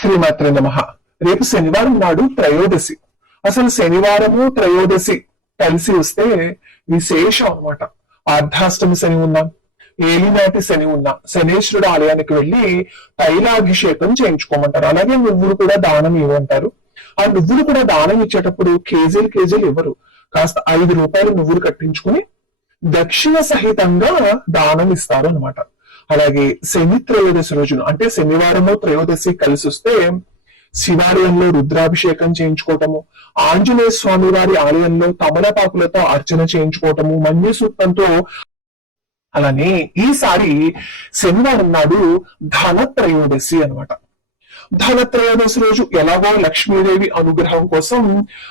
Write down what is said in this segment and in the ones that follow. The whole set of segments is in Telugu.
శ్రీమాత్ర నమ. రేపు శనివారం నాడు త్రయోదశి. అసలు శనివారము త్రయోదశి కలిసి వస్తే విశేషం అన్నమాట. అర్ధాష్టమి శని ఉన్నాం ఏలినాటి శని ఉన్నా శనేశ్వరుడు ఆలయానికి వెళ్ళి తైలాభిషేకం చేయించుకోమంటారు. అలాగే నువ్వులు కూడా దానం ఇవ్వమంటారు ఆ నువ్వులు కూడా దానం ఇచ్చేటప్పుడు కేజీలు కేజీలు ఇవ్వరు. కాస్త ఐదు రూపాయలు నువ్వులు కట్టించుకుని దక్షిణ సహితంగా దానం ఇస్తారు అనమాట అలాగే శని త్రయోదశి రోజున అంటే శనివారము త్రయోదశి కలిసి వస్తే శివాలయంలో రుద్రాభిషేకం చేయించుకోవటము ఆంజనేయ స్వామి వారి ఆలయంలో తమలపాకులతో అర్చన చేయించుకోవటము మన్య సూక్తంతో అలానే ఈసారి శనివారం నాడు ధనత్రయోదశి అనమాట ధనత్రయోదశి రోజు ఎలాగో లక్ష్మీదేవి అనుగ్రహం కోసం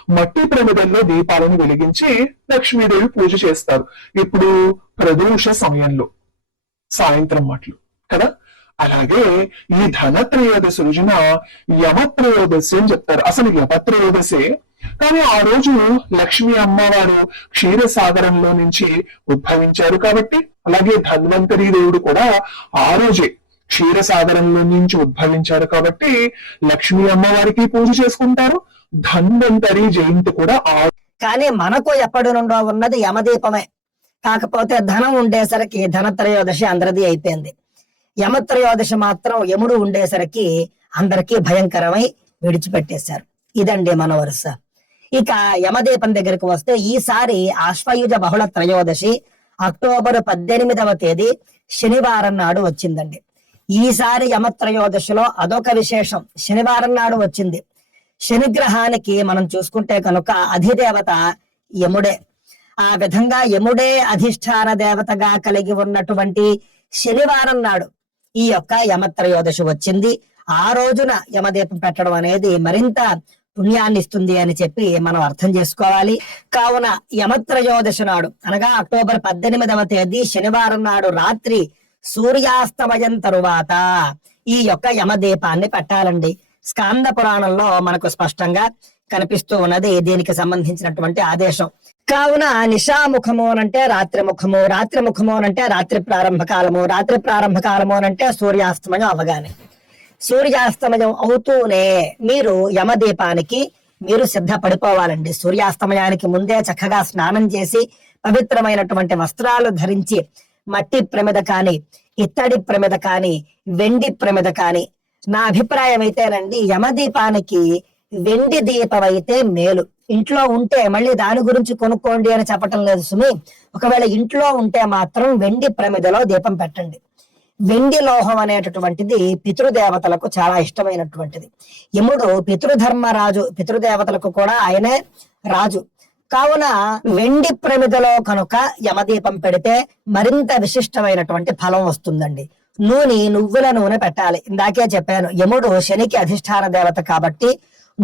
మట్టి ప్రమిదల్లో దీపాలను వెలిగించి లక్ష్మీదేవి పూజ చేస్తారు. ఇప్పుడు ప్రదోష సమయంలో. సాయంత్రం మాటలు కదా? అలాగే ఈ ధనత్రయోదశి రోజున యమత్రయోదశి అని చెప్తారు. అసలు యమత్రయోదశే? కానీ ఆ రోజు లక్ష్మీ అమ్మవారు క్షీరసాగరంలో నుంచి ఉద్భవించారు కాబట్టి అలాగే ధన్వంతరి దేవుడు కూడా ఆ రోజే క్షీరసాగరంలో నుంచి ఉద్భవించారు కాబట్టి లక్ష్మీ అమ్మవారికి పూజ చేసుకుంటారు. ధన్వంతరి జయంతి కూడా ఆ కానీ మనకు ఎప్పటి నుండో ఉన్నది యమదీపమే. కాకపోతే ధనం ఉండేసరికి ధనత్రయోదశి అందరిది అయిపోయింది. యమత్రయోదశి మాత్రం యముడు ఉండేసరికి అందరికీ భయంకరమై విడిచిపెట్టేశారు. ఇదండి మన వరుస. ఇక యమదీపం దగ్గరికి వస్తే ఈసారి ఆశ్వయుజ బహుళ త్రయోదశి అక్టోబర్ పద్దెనిమిదవ తేదీ శనివారం నాడు వచ్చిందండి. ఈసారి యమత్రయోదశిలో అదొక విశేషం. శనివారం నాడు వచ్చింది. శనిగ్రహానికి మనం చూసుకుంటే కనుక అధిదేవత యముడే. ఆ విధంగా యముడే అధిష్టాన దేవతగా కలిగి ఉన్నటువంటి శనివారం నాడు ఈ యొక్క యమత్రయోదశి వచ్చింది. ఆ రోజున యమదీపం పెట్టడం అనేది మరింత పుణ్యాన్ని ఇస్తుంది అని చెప్పి మనం అర్థం చేసుకోవాలి. కావున యమత్రయోదశి నాడు అనగా అక్టోబర్ పద్దెనిమిదవ తేదీ శనివారం నాడు రాత్రి సూర్యాస్తమయం తరువాత ఈ యొక్క యమదీపాన్ని పెట్టాలండి. స్కాంద పురాణంలో మనకు స్పష్టంగా కనిపిస్తూ ఉన్నది దీనికి సంబంధించినటువంటి ఆదేశం. కావున నిశాముఖము అనంటే రాత్రి ముఖము రాత్రి ముఖము అనంటే రాత్రి ప్రారంభ కాలము రాత్రి ప్రారంభ కాలము అనంటే సూర్యాస్తమయం అవగానే. సూర్యాస్తమయం అవుతూనే మీరు యమదీపానికి మీరు సిద్ధపడిపోవాలండి. సూర్యాస్తమయానికి ముందే చక్కగా స్నానం చేసి పవిత్రమైనటువంటి వస్త్రాలు ధరించి మట్టి ప్రమిద కాని ఇత్తడి ప్రమిద కాని వెండి ప్రమిద కాని నా అభిప్రాయం అయితేనండి యమదీపానికి వెండి దీపం అయితే మేలు. ఇంట్లో ఉంటే మళ్ళీ దాని గురించి కొనుక్కోండి అని చెప్పటం లేదు సుమి. ఒకవేళ ఇంట్లో ఉంటే మాత్రం వెండి ప్రమిదలో దీపం పెట్టండి. వెండి లోహం అనేటటువంటిది పితృదేవతలకు చాలా ఇష్టమైనటువంటిది. యముడు పితృధర్మరాజు పితృదేవతలకు కూడా ఆయనే రాజు. కావున వెండి ప్రమిదలో కనుక యమదీపం పెడితే మరింత విశిష్టమైనటువంటి ఫలం వస్తుందండి. నూనె నువ్వుల నూనె పెట్టాలి. ఇందాకే చెప్పాను యముడు శనికి అధిష్టాన దేవత కాబట్టి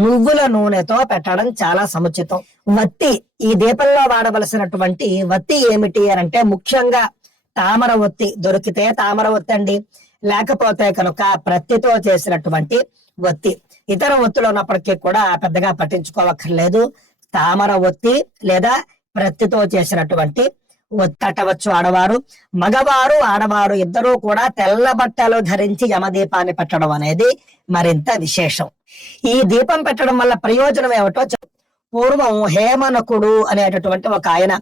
నువ్వుల నూనెతో పెట్టడం చాలా సముచితం. వత్తి ఈ దీపంలో వాడవలసినటువంటి వత్తి ఏమిటి అని అంటే ముఖ్యంగా తామర ఒత్తి దొరికితే తామర ఒత్తి అండి. లేకపోతే కనుక ప్రత్తితో చేసినటువంటి ఒత్తి ఇతర ఒత్తులు ఉన్నప్పటికీ కూడా పెద్దగా పట్టించుకోవక్కర్లేదు. తామర ఒత్తి లేదా ప్రత్తితో చేసినటువంటి ఒత్తటవచ్చు ఆడవారు. మగవారు ఆడవారు ఇద్దరూ కూడా తెల్ల బట్టలు ధరించి యమదీపాన్ని పెట్టడం అనేది మరింత విశేషం. ఈ దీపం పెట్టడం వల్ల ప్రయోజనం ఏమిటో పూర్వం హేమనకుడు అనేటటువంటి ఒక ఆయన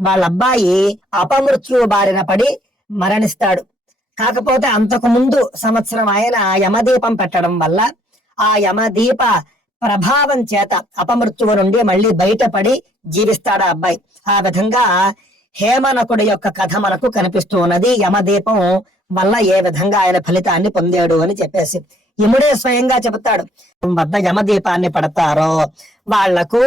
వాళ్ళ అబ్బాయి అపమృత్యు బారిన పడి మరణిస్తాడు. కాకపోతే అంతకు ముందు సంవత్సరం ఆయన యమదీపం పెట్టడం వల్ల ఆ యమదీప ప్రభావం చేత అపమృత్యువు నుండి మళ్ళీ బయటపడి జీవిస్తాడు ఆ అబ్బాయి. ఆ విధంగా హేమనకుడి యొక్క కథ మనకు కనిపిస్తూ ఉన్నది. యమదీపం వల్ల ఏ విధంగా ఆయన ఫలితాన్ని పొందాడు అని చెప్పేసి. యముడే స్వయంగా చెబుతాడు వద్ద యమదీపాన్ని పడతారో? వాళ్ళకు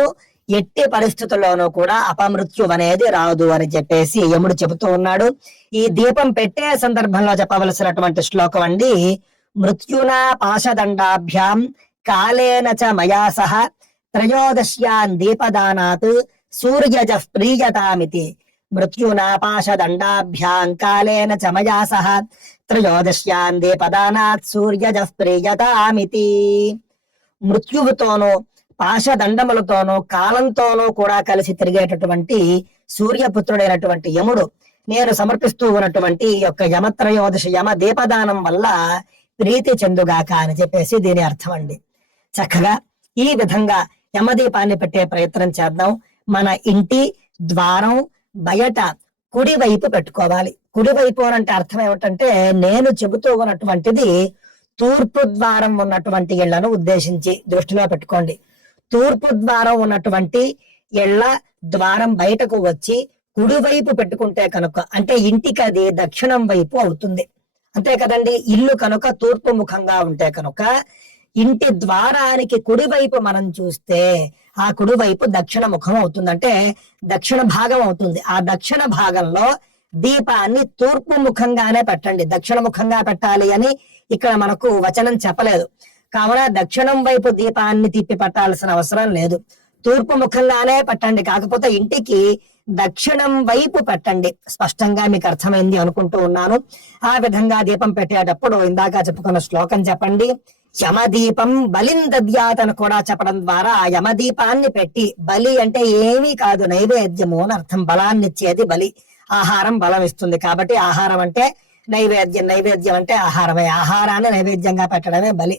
ఎట్టి పరిస్థితుల్లోనూ కూడా అపమృత్యు అనేది రాదు అని చెప్పేసి యముడు చెబుతూ ఉన్నాడు. ఈ దీపం పెట్టే సందర్భంలో చెప్పవలసినటువంటి శ్లోకం అండి మృత్యునా పాశదండాభ్యాం కాలేన చ మయా సహ త్రయోదశ్యాన్ దీపదానాత్ సూర్యజ ప్రీయతామితి మృత్యునా పాశదండాభ్యాం కాలేన చ మయా సహ త్రయోదశ్యాన్ దీపదానాత్ సూర్యజ మృత్యువుతోనూ పాశదండములతోనూ కాలంతోనూ కూడా కలిసి తిరిగేటటువంటి సూర్యపుత్రుడైనటువంటి యముడు నేను సమర్పిస్తూ ఉన్నటువంటి యొక్క యమత్రయోదశ యమ దీపదానం వల్ల ప్రీతి చెందుగాక అని చెప్పేసి దీని అర్థం అండి. చక్కగా ఈ విధంగా యమదీపాన్ని పెట్టే ప్రయత్నం చేద్దాం. మన ఇంటి ద్వారం బయట కుడివైపు పెట్టుకోవాలి. కుడివైపు అంటే అర్థం ఏమిటంటే నేను చెబుతూ ఉన్నటువంటిది తూర్పు ద్వారం ఉన్నటువంటి ఇళ్ళను ఉద్దేశించి దృష్టిలో పెట్టుకోండి. తూర్పు ద్వారం ఉన్నటువంటి ఇళ్ళ ద్వారం బయటకు వచ్చి కుడివైపు పెట్టుకుంటే కనుక అంటే ఇంటికి అది దక్షిణం వైపు అవుతుంది. అంతే కదండి? ఇల్లు కనుక తూర్పు ముఖంగా ఉంటే కనుక ఇంటి ద్వారానికి కుడివైపు మనం చూస్తే ఆ కుడివైపు దక్షిణ ముఖం అవుతుందంటే దక్షిణ భాగం అవుతుంది. ఆ దక్షిణ భాగంలో దీపాన్ని తూర్పు ముఖంగానే పెట్టండి. దక్షిణ ముఖంగా పెట్టాలి అని ఇక్కడ మనకు వచనం చెప్పలేదు. కావున దక్షిణం వైపు దీపాన్ని తిప్పి పెట్టాల్సిన అవసరం లేదు. తూర్పు ముఖంగానే పెట్టండి. కాకపోతే ఇంటికి దక్షిణం వైపు పెట్టండి. స్పష్టంగా మీకు అర్థమైంది అనుకుంటూ ఉన్నాను. ఆ విధంగా దీపం పెట్టేటప్పుడు ఇందాక చెప్పుకున్న శ్లోకం చెప్పండి. యమదీపం బలిందద్యాతను కూడా చెప్పడం ద్వారా ఆ యమదీపాన్ని పెట్టి బలి అంటే ఏమీ కాదు నైవేద్యము అని అర్థం. బలాన్ని ఇచ్చేది బలి. ఆహారం బలం ఇస్తుంది కాబట్టి ఆహారం అంటే నైవేద్యం నైవేద్యం అంటే ఆహారమే. ఆహారాన్ని నైవేద్యంగా పెట్టడమే బలి.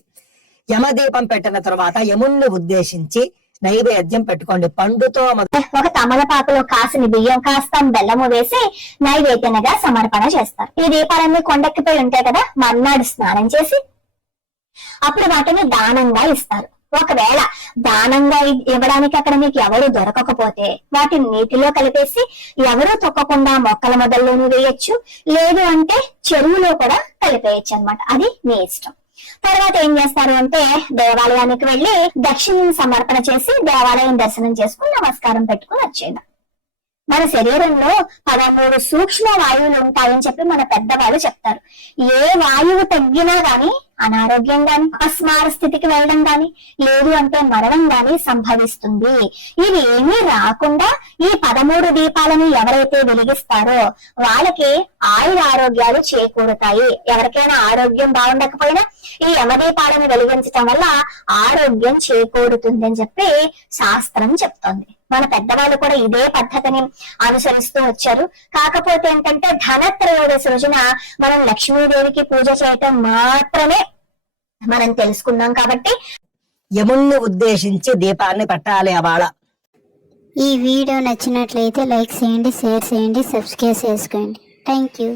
యమదీపం పెట్టిన తర్వాత యముణ్ణి ఉద్దేశించి నైవేద్యం పెట్టుకోండి. పండుతో ఒక తమలపాకులో కాసిన బియ్యం కాస్త బెల్లము వేసి నైవేద్యంగా సమర్పణ చేస్తారు. ఈ దీపాలన్నీ కొండెక్కిపోయి ఉంటాయి కదా మర్నాడు స్నానం చేసి అప్పుడు వాటిని దానంగా ఇస్తారు. ఒకవేళ దానంగా ఇవ్వడానికి అక్కడ మీకు ఎవరు దొరకకపోతే వాటిని నీటిలో కలిపేసి ఎవరూ తొక్కకుండా మొక్కల మొదల్లోనూ వేయొచ్చు. లేదు అంటే చెరువులో కూడా కలిపేయచ్చు అన్నమాట. అది మీ ఇష్టం. తర్వాత ఏం చేస్తారు అంటే దేవాలయానికి వెళ్ళి దక్షిణ సమర్పణ చేసి దేవాలయం దర్శనం చేసుకుని నమస్కారం పెట్టుకుని వచ్చేయడం. మన శరీరంలో పదమూడు సూక్ష్మ వాయువులు ఉంటాయని చెప్పి మన పెద్దవాళ్ళు చెప్తారు. ఏ వాయువు తగ్గినా కానీ అనారోగ్యం గాని అపస్మార స్థితికి వెళ్ళడం గాని లేదు అంటే మరణం గాని సంభవిస్తుంది. ఇవి ఏమీ రాకుండా ఈ పదమూడు దీపాలను ఎవరైతే వెలిగిస్తారో వాళ్ళకి ఆయుర ఆరోగ్యాలు చేకూరుతాయి. ఎవరికైనా ఆరోగ్యం బాగుండకపోయినా ఈ యమదీపాలను వెలిగించటం వల్ల ఆరోగ్యం చేకూరుతుంది అని చెప్పి శాస్త్రం చెప్తోంది. మన పెద్దవాళ్ళు కూడా ఇదే పద్ధతిని అనుసరిస్తూ వచ్చారు. కాకపోతే ఏంటంటే ధనత్రయోదశి రోజున మనం లక్ష్మీదేవికి పూజ చేయటం మాత్రమే మనం తెలుసుకున్నాం కాబట్టి యముణ్ణి ఉద్దేశించి దీపాన్ని పెట్టాలి అవాళ ఈ వీడియో నచ్చినట్లయితే లైక్ చేయండి షేర్ చేయండి సబ్స్క్రైబ్ చేసుకోండి. Thank you.